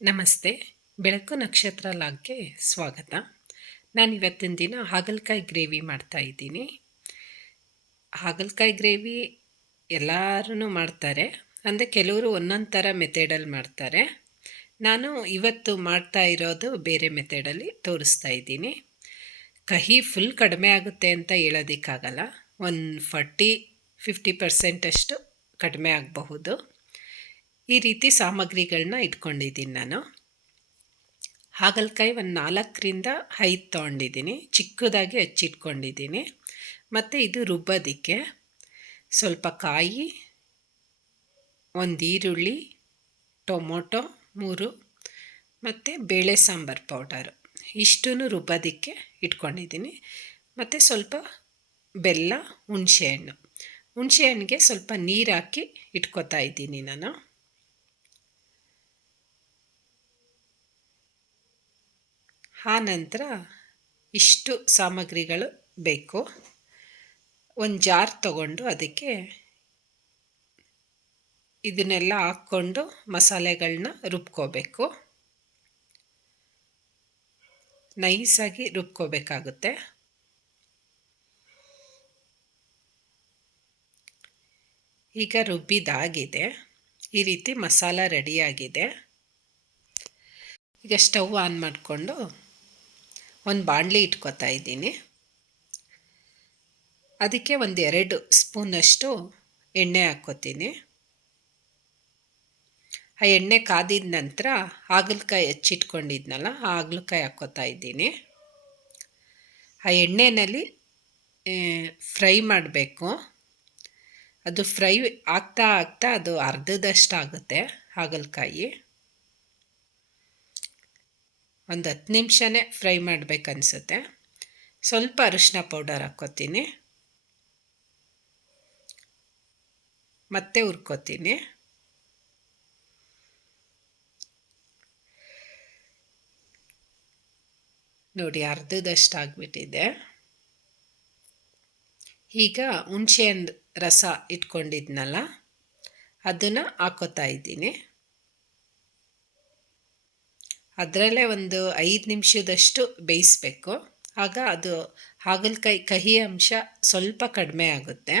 ನಮಸ್ತೆ. ಬೆಳಕು ನಕ್ಷತ್ರ ಲಾಗ್ಗೆ ಸ್ವಾಗತ. ನಾನು ಇವತ್ತಿನ ದಿನ ಹಾಗಲಕಾಯಿ ಗ್ರೇವಿ ಮಾಡ್ತಾಯಿದ್ದೀನಿ. ಹಾಗಲಕಾಯಿ ಗ್ರೇವಿ ಎಲ್ಲರೂ ಮಾಡ್ತಾರೆ. ಅಂದರೆ ಕೆಲವರು ಒಂದೊಂದು ಥರ ಮೆಥಡಲ್ಲಿ ಮಾಡ್ತಾರೆ. ನಾನು ಇವತ್ತು ಮಾಡ್ತಾ ಇರೋದು ಬೇರೆ ಮೆಥಡಲ್ಲಿ ತೋರಿಸ್ತಾ ಇದ್ದೀನಿ. ಕಹಿ ಫುಲ್ ಕಡಿಮೆ ಆಗುತ್ತೆ ಅಂತ ಹೇಳೋದಕ್ಕಾಗಲ್ಲ. ಒಂದು 40-50% ಅಷ್ಟು ಕಡಿಮೆ ಆಗಬಹುದು. ಈ ರೀತಿ ಸಾಮಗ್ರಿಗಳನ್ನ ಇಟ್ಕೊಂಡಿದ್ದೀನಿ ನಾನು. ಹಾಗಲಕಾಯಿ ಒಂದು 4-5 ತೊಗೊಂಡಿದ್ದೀನಿ, ಚಿಕ್ಕದಾಗಿ ಹಚ್ಚಿಟ್ಕೊಂಡಿದ್ದೀನಿ. ಮತ್ತು ಇದು ರುಬ್ಬೋದಕ್ಕೆ ಸ್ವಲ್ಪ ಕಾಯಿ, ಒಂದು ಈರುಳ್ಳಿ, ಟೊಮೊಟೊ 3 ಮತ್ತು ಬೇಳೆ ಸಾಂಬಾರು ಪೌಡರು ಇಷ್ಟನ್ನು ರುಬ್ಬೋದಕ್ಕೆ ಇಟ್ಕೊಂಡಿದ್ದೀನಿ. ಮತ್ತು ಸ್ವಲ್ಪ ಬೆಲ್ಲ, ಹುಣಸೆಹಣ್ಣಿಗೆ ಸ್ವಲ್ಪ ನೀರು ಹಾಕಿ ಇಟ್ಕೊತಾ ಇದ್ದೀನಿ ನಾನು. ಆ ನಂತರ ಇಷ್ಟು ಸಾಮಗ್ರಿಗಳು ಬೇಕು. ಒಂದು ಜಾರ್ ತಗೊಂಡು ಅದಕ್ಕೆ ಇದನ್ನೆಲ್ಲ ಹಾಕ್ಕೊಂಡು ಮಸಾಲೆಗಳನ್ನ ರುಬ್ಕೋಬೇಕು. ನೈಸಾಗಿ ರುಬ್ಕೋಬೇಕಾಗುತ್ತೆ. ಈಗ ರುಬ್ಬಿದಾಗಿದೆ. ಈ ರೀತಿ ಮಸಾಲ ರೆಡಿಯಾಗಿದೆ. ಈಗ ಸ್ಟವ್ ಆನ್ ಮಾಡಿಕೊಂಡು ಒಂದು ಬಾಣಲಿ ಇಟ್ಕೊತಾ ಇದ್ದೀನಿ. ಅದಕ್ಕೆ ಒಂದು 2 ಸ್ಪೂನಷ್ಟು ಎಣ್ಣೆ ಹಾಕ್ಕೋತೀನಿ. ಆ ಎಣ್ಣೆ ಕಾದಿದ ನಂತರ ಹಾಗಲಕಾಯಿ ಹಚ್ಚಿಟ್ಕೊಂಡಿದ್ನಲ್ಲ, ಆ ಹಾಗಲಕಾಯಿ ಹಾಕ್ಕೋತಾ ಇದ್ದೀನಿ. ಆ ಎಣ್ಣೆಯಲ್ಲಿ ಫ್ರೈ ಮಾಡಬೇಕು. ಅದು ಫ್ರೈ ಆಗ್ತಾ ಆಗ್ತಾ ಅದು ಅರ್ಧದಷ್ಟು ಆಗುತ್ತೆ ಹಾಗಲಕಾಯಿ. ಒಂದು 10 ನಿಮಿಷನೇ ಫ್ರೈ ಮಾಡಬೇಕನ್ಸುತ್ತೆ. ಸ್ವಲ್ಪ ಅರಿಶಿನ ಪೌಡರ್ ಹಾಕ್ಕೋತೀನಿ, ಮತ್ತೆ ಹುರ್ಕೋತೀನಿ. ನೋಡಿ, ಅರ್ಧದಷ್ಟು ಆಗಿಬಿಟ್ಟಿದೆ. ಈಗ ಹುಣಸೆಹಣ್ಣು ರಸ ಇಟ್ಕೊಂಡಿದ್ನಲ್ಲ, ಅದನ್ನು ಹಾಕ್ಕೋತಾ ಇದ್ದೀನಿ. ಅದರಲ್ಲೇ ಒಂದು 5 ನಿಮಿಷದಷ್ಟು ಬೇಯಿಸಬೇಕು. ಆಗ ಅದು ಹಾಗಲಕಾಯಿ ಕಹಿ ಅಂಶ ಸ್ವಲ್ಪ ಕಡಿಮೆ ಆಗುತ್ತೆ.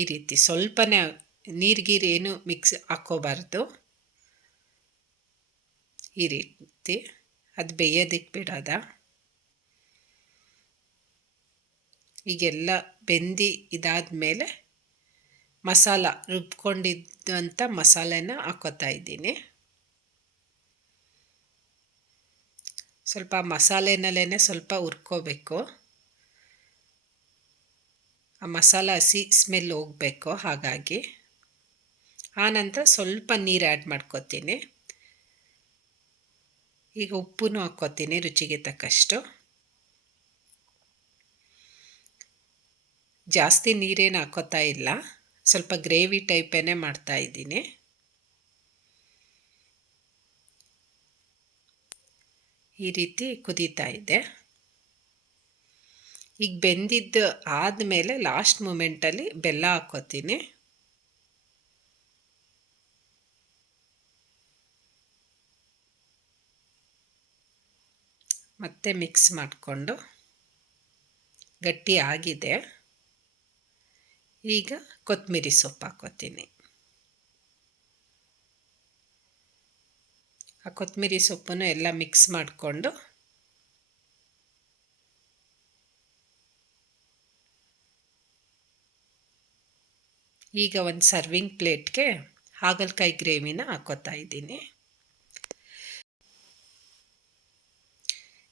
ಈ ರೀತಿ ಸ್ವಲ್ಪನೇ, ನೀರು ಏನು ಮಿಕ್ಸ್ ಹಾಕ್ಕೋಬಾರ್ದು. ಈ ರೀತಿ ಅದು ಬೇಯೋದಕ್ಕೆ ಬಿಡೋದ. ಈಗೆಲ್ಲ ಬೆಂದು ಇದಾದ ಮೇಲೆ ಮಸಾಲ ರುಬ್ಕೊಂಡಿದ್ದಂಥ ಮಸಾಲೆನ ಹಾಕ್ಕೋತಾ ಇದ್ದೀನಿ. ಸ್ವಲ್ಪ ಮಸಾಲೆನಲ್ಲೇ ಸ್ವಲ್ಪ ಹುರ್ಕೋಬೇಕು. ಆ ಮಸಾಲ ಹಸಿ ಸ್ಮೆಲ್ ಹೋಗಬೇಕು. ಹಾಗಾಗಿ ಆನಂತರ ಸ್ವಲ್ಪ ನೀರು ಆ್ಯಡ್ ಮಾಡ್ಕೋತೀನಿ. ಈಗ ಉಪ್ಪನ್ನು ಹಾಕ್ಕೋತೀನಿ ರುಚಿಗೆ ತಕ್ಕಷ್ಟು. ಜಾಸ್ತಿ ನೀರೇನು ಹಾಕ್ಕೋತಾ ಇಲ್ಲ, ಸ್ವಲ್ಪ ಗ್ರೇವಿ ಟೈಪೇನೆ ಮಾಡ್ತಾ ಇದ್ದೀನಿ. ಈ ರೀತಿ ಕುದೀತಾ ಇದೆ. ಈಗ ಬೆಂದಿದ್ದು ಆದಮೇಲೆ ಲಾಸ್ಟ್ ಮೂಮೆಂಟಲ್ಲಿ ಬೆಲ್ಲ ಹಾಕ್ಕೋತೀನಿ. ಮತ್ತೆ ಮಿಕ್ಸ್ ಮಾಡಿಕೊಂಡು ಗಟ್ಟಿ ಆಗಿದೆ. ಈಗ ಕೊತ್ತಂಬರಿ ಸೊಪ್ಪು ಹಾಕ್ಕೋತೀನಿ. ಆ ಕೊತ್ತಂಬರಿ ಸೊಪ್ಪನ್ನು ಎಲ್ಲ ಮಿಕ್ಸ್ ಮಾಡಿಕೊಂಡು ಈಗ ಒಂದು ಸರ್ವಿಂಗ್ ಪ್ಲೇಟ್ಗೆ ಹಾಗಲಕಾಯಿ ಗ್ರೇವಿನ ಹಾಕ್ಕೋತಾ ಇದ್ದೀನಿ.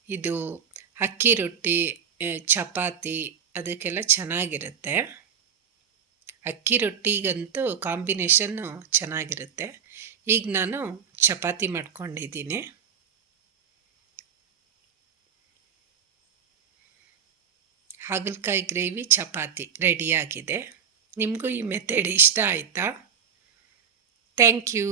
ಇದು ಅಕ್ಕಿ ರೊಟ್ಟಿ, ಚಪಾತಿ ಅದಕ್ಕೆಲ್ಲ ಚೆನ್ನಾಗಿರುತ್ತೆ. ಅಕ್ಕಿ ರೊಟ್ಟಿಗಂತೂ ಕಾಂಬಿನೇಷನ್ನು ಚೆನ್ನಾಗಿರುತ್ತೆ. ಈಗ ನಾನು ಚಪಾತಿ ಮಾಡ್ಕೊಂಡಿದ್ದೀನಿ. ಹಾಗಲಕಾಯಿ ಗ್ರೇವಿ ಚಪಾತಿ ರೆಡಿಯಾಗಿದೆ. ನಿಮಗೂ ಈ ಮೆಥಡ್ ಇಷ್ಟ ಆಯಿತಾ? Thank you.